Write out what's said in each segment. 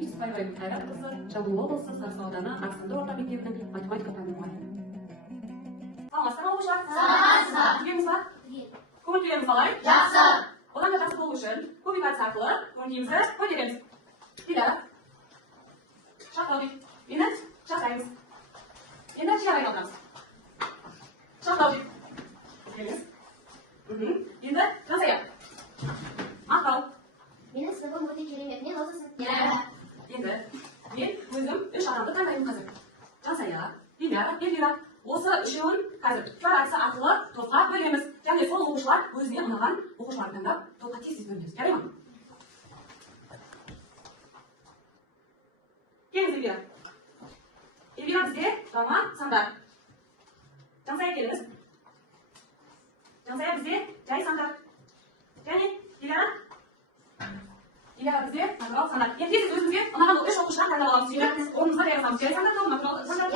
Yusufayeva Hayrat qizi Jomboy облысы Sarson audani Aqsuda o'rta maktabining matematika pani muallimi. Salomsizlar o'quvchilar? Salomsizlar. Kuyimizlar? Ko'ngil kuyimiz qalay? Yaxshi. Odamga ta'sir bo'lishi uchun publikatsiya orqali ko'ngilimizni ko'taramiz. Bilar. Shaxtavdik. Endi shaxtaymiz. Endi chiqarib olamiz. Shaxtavdik. Kelamiz. Endi nasayap. Maqol. Meni sinfim o'ta kerak. Men hozir Endi men o'zim ish odamni tanlayman hozir. Jansaya, Dilara, Elvira. O'zi ishon hozir choraksi aqli to'xtab bo'lamiz. Ya'ni so'l o'quvchilar o'ziga unagan o'quvchilarni tanlab to'xtab tez bo'lamiz. Kerakmi? Kelin Elvira. Elvira bizga roman Sandar. Jansaya kelamiz. Jansaya bizga Jay Sandar. Ya'ni Dilara bizga material sanat. Endi siz o'zingizga unaqa ish o'qishdan tanlab olasiz. O'rningizga yarasangiz. Jay Sandar material sanat.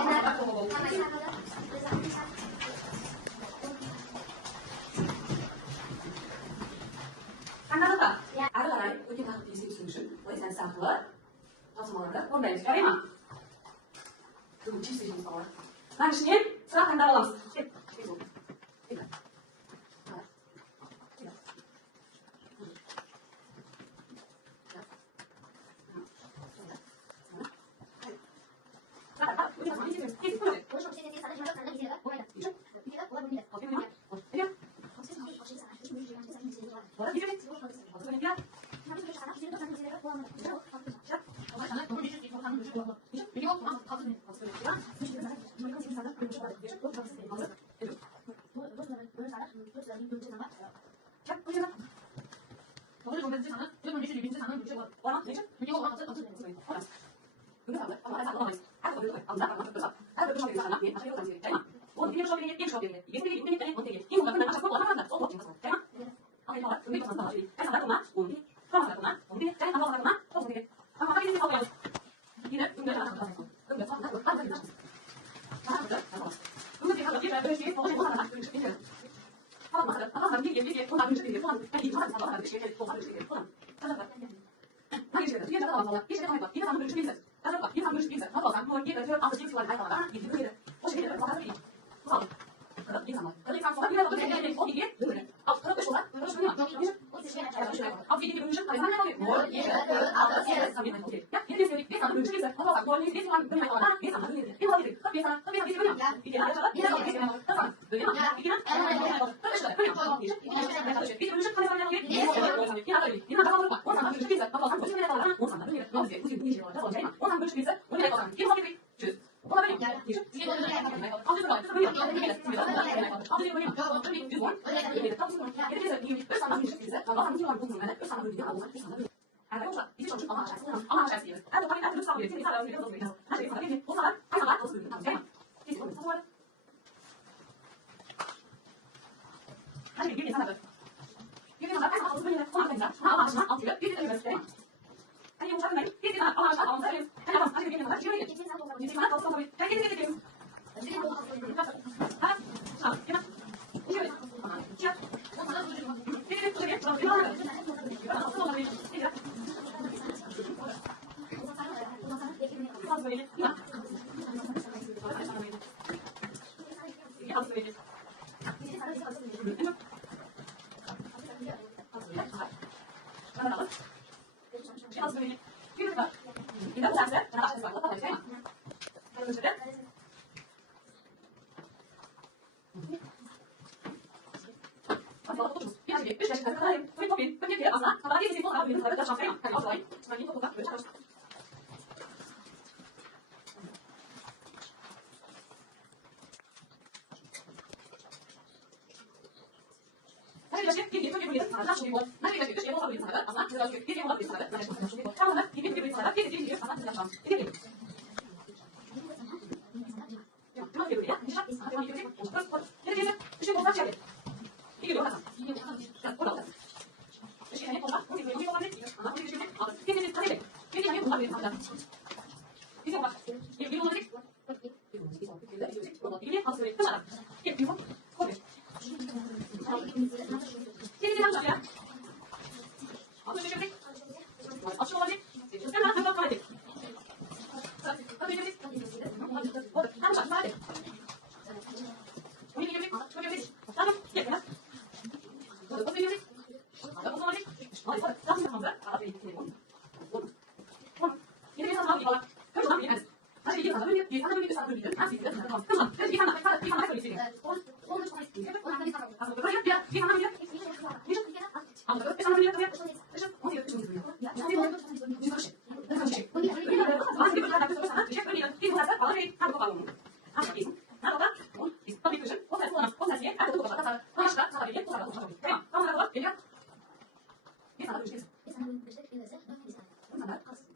Anladın mı? Aralar öte takip ettiğiniz için o yüzden saklı tasmalarda oradayız. Göreyim mi? Dur, çift seçimiz var. Ben şimdi sıra tanda alalım. Gel. Gel.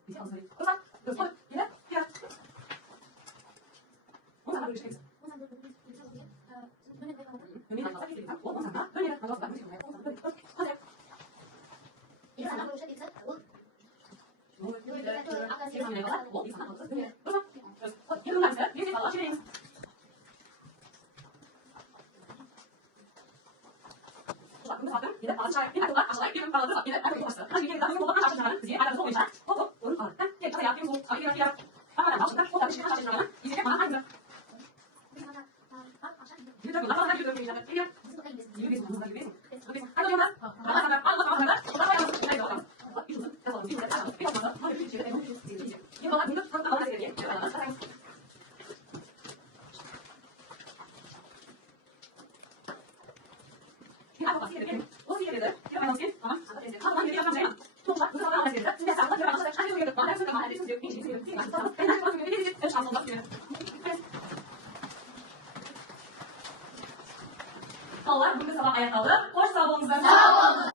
이제 어서 그래서 그 손, 이래, 이래. 뭔가 나를 위해 의미 나서 사기 되니까 뭐 뭔가 의미가 나서 나를 위해 하세요. 이거 하나 보여줘 딥스. 뭐 세상 내가 뭐 이상 안 없어. 그래서 이런 거 있어요. 이게 바로 실행. 근데 가끔 이제 바로 잘 이제 바로 이제 바로 이제 바로 이제 바로 이제 다시 이게 나중에 뭐가 다시 잘하는 그게 알아서 보이자.